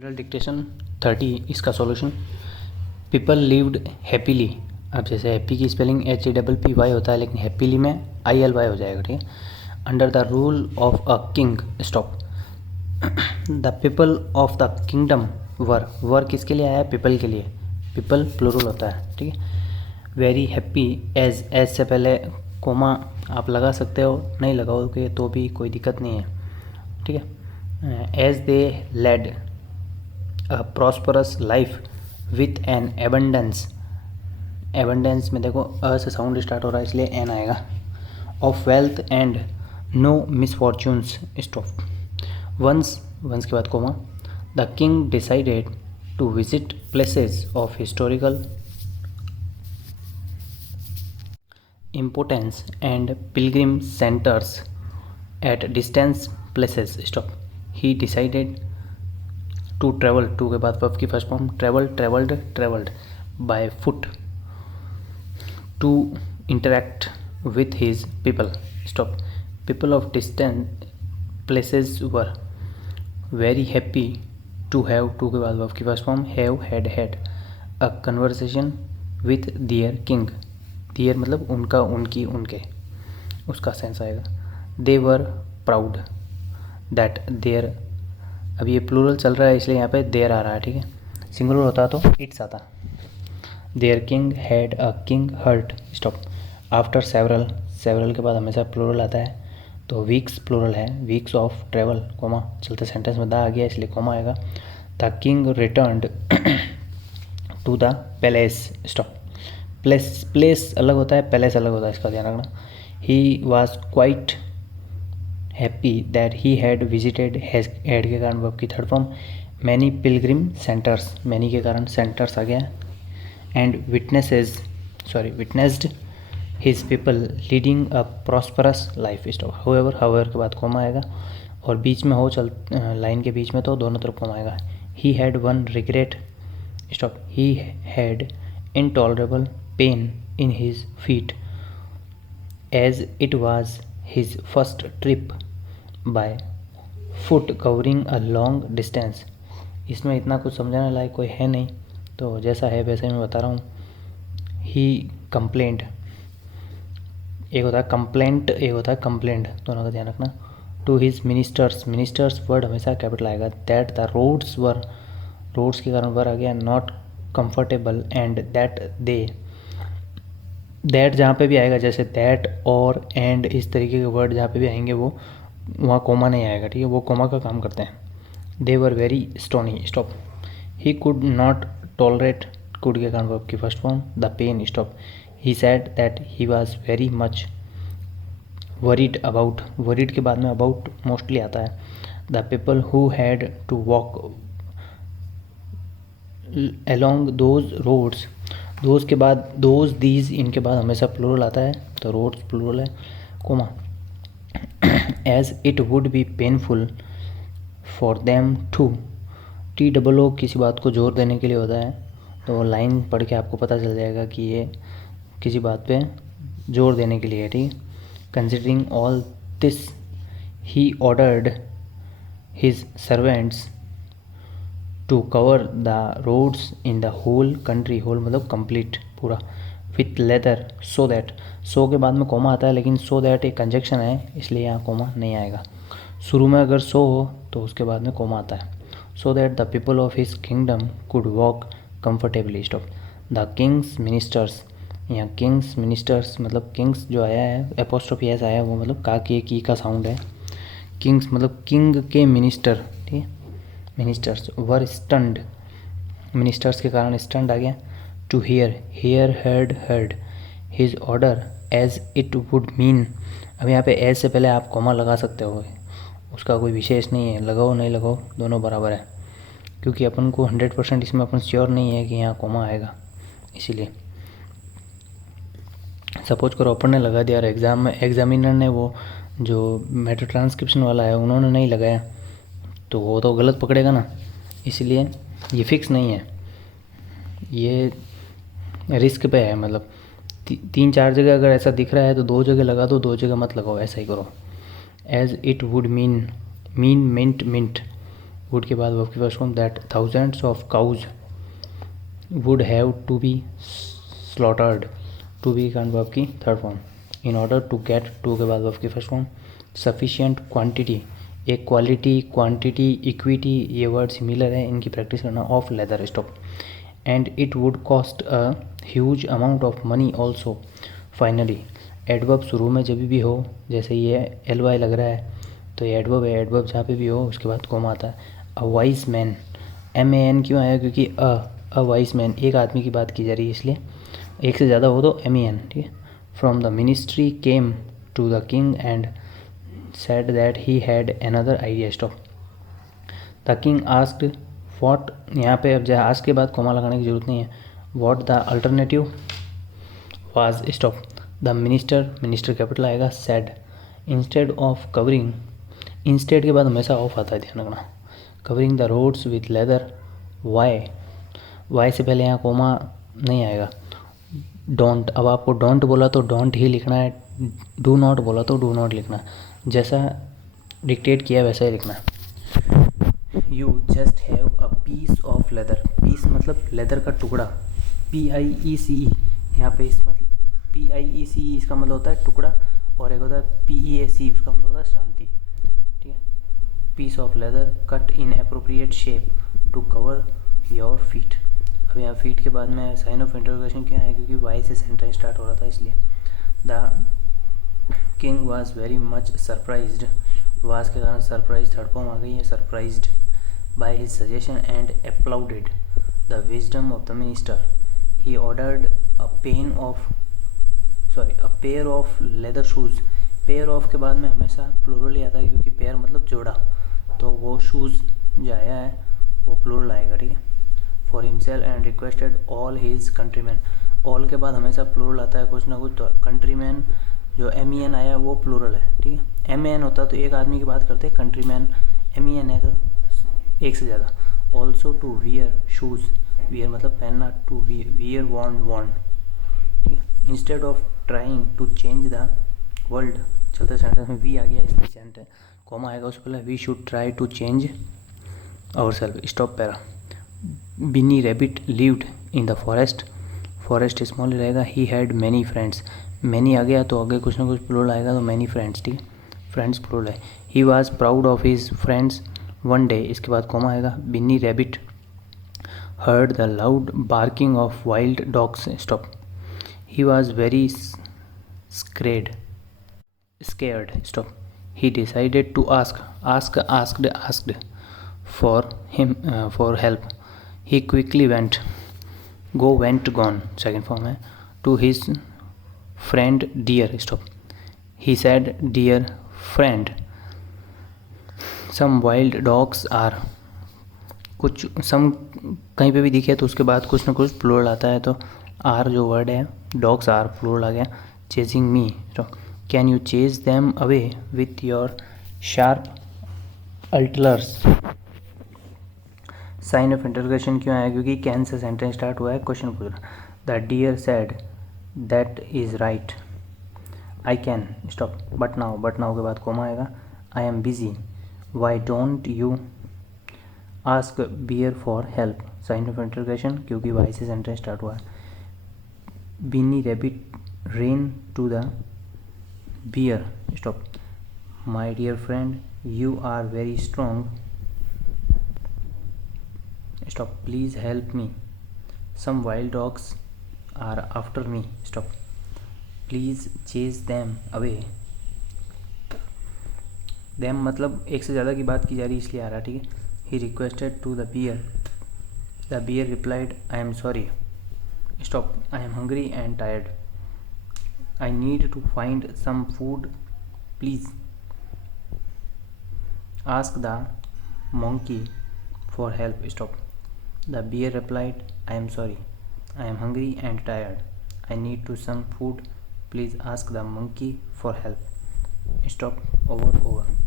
General dictation 30 इसका solution. People lived happily. अब जैसे हैप्पी की स्पेलिंग HAPPY होता है, लेकिन हैप्पीली में ILY हो जाएगा, ठीक है। Under the rule of a king, stop. The people of the kingdom were किसके लिए आया है? पीपल के लिए। पीपल प्लूरल होता है, ठीक है। वेरी हैप्पी, एज से पहले कोमा आप लगा सकते हो, नहीं लगाओगे तो भी कोई दिक्कत नहीं है, ठीक है। As they led a prosperous life with an abundance में देखो अ से साउंड स्टार्ट हो रहा है इसलिए एन आएगा, of wealth and no misfortunes, stop. Once के बाद comma. The king decided to visit places of historical importance and pilgrim centers at distant places, stop. He decided to travel, to के बाद verb की first form travelled by foot to interact with his people, stop. People of distant places were very happy to have, to के बाद verb की first form have had a conversation with their king. Their मतलब उनका, उनकी, उनके, उसका sense आएगा। They were proud that there, अब ये प्लूरल चल रहा है इसलिए यहाँ पे देयर आ रहा है, ठीक है। सिंगुलर होता तो इट्स आता। There king had a king hurt, stop. After several के बाद हमेशा प्लूरल आता है, तो वीक्स प्लूरल है, वीक्स ऑफ ट्रेवल, कोमा चलते सेंटेंस में दा आ गया इसलिए कोमा आएगा। The king returned to the palace, stop. Place अलग होता है, पैलेस अलग होता है, इसका ध्यान रखना। He was quite happy that he had visited, had के कारण वर्ब की third form, many Pilgrim centres, many के कारण सेंटर्स आ गया, and witnessed his people leading a prosperous life, stop. However के बाद कोमा आएगा और बीच में हो चल लाइन के बीच में तो दोनों तरफ कोमा आएगा। He had one regret, stop. He had intolerable pain in his feet as it was his first trip by foot covering a long distance। इसमें इतना कुछ समझाने लायक कोई है नहीं, तो जैसा है वैसे ही मैं बता रहा हूँ। ही कंप्लेंट, एक होता है कंप्लेंट, एक होता है कंप्लेंट, दोनों का ध्यान रखना। टू हिज मिनिस्टर्स वर्ड हमेशा कैपिटल आएगा। That the roads were, roads के कारण वर आ गया, नॉट कंफर्टेबल, एंड दैट जहाँ पे भी आएगा, जैसे दैट और एंड इस तरीके के वर्ड जहाँ पे भी आएंगे वो वहाँ कोमा नहीं आएगा, ठीक है, वो कोमा का काम करते हैं। They were very stony, stop. He could not tolerate, could के कारण वर्ब की first form, the pain, stop. He said that he was very much worried about, worried के बाद में अबाउट मोस्टली आता है। The people who had to walk along those roads, those के बाद those these इनके बाद हमेशा प्लूरल आता है, तो roads प्लूरल है, coma. as it would be painful for them to, TOO किसी बात को जोर देने के लिए होता है, तो लाइन पढ़ के आपको पता चल जाएगा कि ये किसी बात पे जोर देने के लिए है, ठीक है। Considering all this he ordered his servants to cover the roads in the whole country, whole मतलब कंप्लीट पूरा, with leather, so that, so के बाद में कोमा आता है, लेकिन सो दैट एक कंजक्शन है इसलिए यहाँ कोमा नहीं आएगा। शुरू में अगर सो हो तो उसके बाद में कोमा आता है। So that the people of his kingdom could walk comfortably, stop. The Kings ministers, यहाँ किंग्स मिनिस्टर्स मतलब किंग्स जो आया है एपोस्ट्रोफी एस आया है वो मतलब का के की का साउंड है। किंग्स मतलब किंग के मिनिस्टर, ठीक है। मिनिस्टर्स वर स्टंड, मिनिस्टर्स के कारण स्टंड आ गया। To hear heard his order as it would mean, अब यहाँ पे एज से पहले आप कॉमा लगा सकते हो, उसका कोई विशेष नहीं है, लगाओ नहीं लगाओ दोनों बराबर है, क्योंकि अपन को 100% इसमें अपन श्योर नहीं है कि यहाँ कॉमा आएगा, इसीलिए। सपोज करो अपन ने लगा दिया और एग्ज़ाम में एग्जामिनर ने वो जो मेटो ट्रांसक्रिप्शन वाला है उन्होंने नहीं लगाया, तो वो तो गलत पकड़ेगा ना, इसलिए ये फिक्स नहीं है, ये रिस्क पे है, मतलब 3-4 जगह अगर ऐसा दिख रहा है तो 2 जगह लगा दो, 2 जगह मत लगाओ, ऐसा ही करो। As it would mean, mint, would के बाद verb की first form, that thousands of cows would have to be slaughtered. To be का verb की third form. In order to get, to के बाद verb की first form. Sufficient quantity, एक quality, quantity, equity, ये वर्ड सिमिलर है, इनकी practice करना. Of leather stop. And it would cost a huge amount of money also. Finally, adverb शुरू में जब भी हो, जैसे ये एल वाई लग रहा है तो ये एडवर्ब है. एडवर्ब जहाँ पे भी हो उसके बाद कॉमा आता है. A wise man, M A N क्यों आया? क्योंकि अ वाइज मैन, एक आदमी की बात की जा रही है, इसलिए एक से ज़्यादा हो तो एम ए एन. ठीक है. From the ministry came to the king and said that he had another idea. Stop. The king asked what, यहाँ पे अब जहाँ ask के बाद कॉमा लगाने की ज़रूरत नहीं है. What the alternative was. Stop. The minister capital आएगा. said instead of covering, instead के बाद हमेशा ऑफ आता है, ध्यान रखना. covering the roads with leather. why से पहले यहाँ कॉमा नहीं आएगा. डोंट, अब आपको डोंट बोला तो डोंट ही लिखना है, डू नॉट बोला तो डू नॉट लिखना है. जैसा डिक्टेट किया वैसा ही लिखना है. You just have a piece of leather. Piece मतलब लेदर का टुकड़ा. PIECE, यहाँ पे इस मतलब PIECE इसका मतलब होता है टुकड़ा, और एक होता है PEAC, उसका मतलब होता है शांति. ठीक है. Piece of leather cut in appropriate shape to cover your feet. अब यहाँ फीट के बाद में साइन ऑफ इंटरोगेशन क्यों है? क्योंकि वाई से सेंटेंस स्टार्ट हो रहा था, इसलिए. The king was very much surprised. Was के कारण सरप्राइज थर्ड फॉर्म आ गई है, surprised by his suggestion and applauded the wisdom of the minister. He ordered a pair of leather shoes. Pair of के बाद में हमेशा प्लूरल ही आता है, क्योंकि पेयर मतलब जोड़ा, तो वो शूज़ जो आया है वो प्लूरल आएगा. ठीक है. For himself and requested all his countryman. All के बाद हमेशा प्लूरल आता है कुछ ना कुछ, तो कंट्रीमैन जो MEN आया वो प्लूरल है. ठीक है. MAN होता तो एक आदमी की बात करते, कंट्रीमैन MEN है तो एक से ज़्यादा. Also to wear shoes. Wear मतलब पहनना, टू वियर वॉन्ट. ठीक है. Instead of trying to change the world. चलते सेंटेंस में वी आ गया, इसलिए सेंटेंस कॉमा आएगा उससे पहले. We should try to change our self. Stop para. Binny rabbit lived in the forest. Forest small रहेगा. He had many friends. Many आ गया तो आगे कुछ ना कुछ प्लूरल आएगा, तो मैनी फ्रेंड्स. ठीक है. फ्रेंड्स प्लूरल है. He was proud of his friends one day. इसके बाद कॉमा आएगा. Binny rabbit heard the loud barking of wild dogs. Stop. He was very scared. Stop. He decided to asked for help. He quickly went gone, second form है, to his friend dear. Stop. He said, dear friend, some wild dogs are. कुछ सम कहीं पे भी दिखे तो उसके बाद कुछ ना कुछ प्लूरल आता है, तो आर जो वर्ड है, डॉग्स आर प्लूरल आ गया. Chasing me. Can you chase them away with your sharp antlers. Sign of interrogation क्यों आया? क्योंकि कैन से सेंटेंस स्टार्ट हुआ है, क्वेश्चन पूछ रहा. The deer said that is right. I can. Stop. But now के बाद कॉमा आएगा. I am busy. Why don't you ask bear for help. Sign of interrogation क्योंकि वाई से sentence start हुआ है. Binny rabbit ran to the bear. Stop. My dear friend, you are very strong. Stop. Please help me. Some wild dogs are after me. Stop. Please chase them away. Them मतलब एक से ज़्यादा की बात की जा रही है, इसलिए आ रहा. ठीक है. He requested to the bear. The bear replied, I am sorry. Stop. I am hungry and tired. I need to find some food, please. Ask the monkey for help. Stop. The bear replied, I am sorry. I am hungry and tired. I need to some food, please ask the monkey for help. Stop. Over.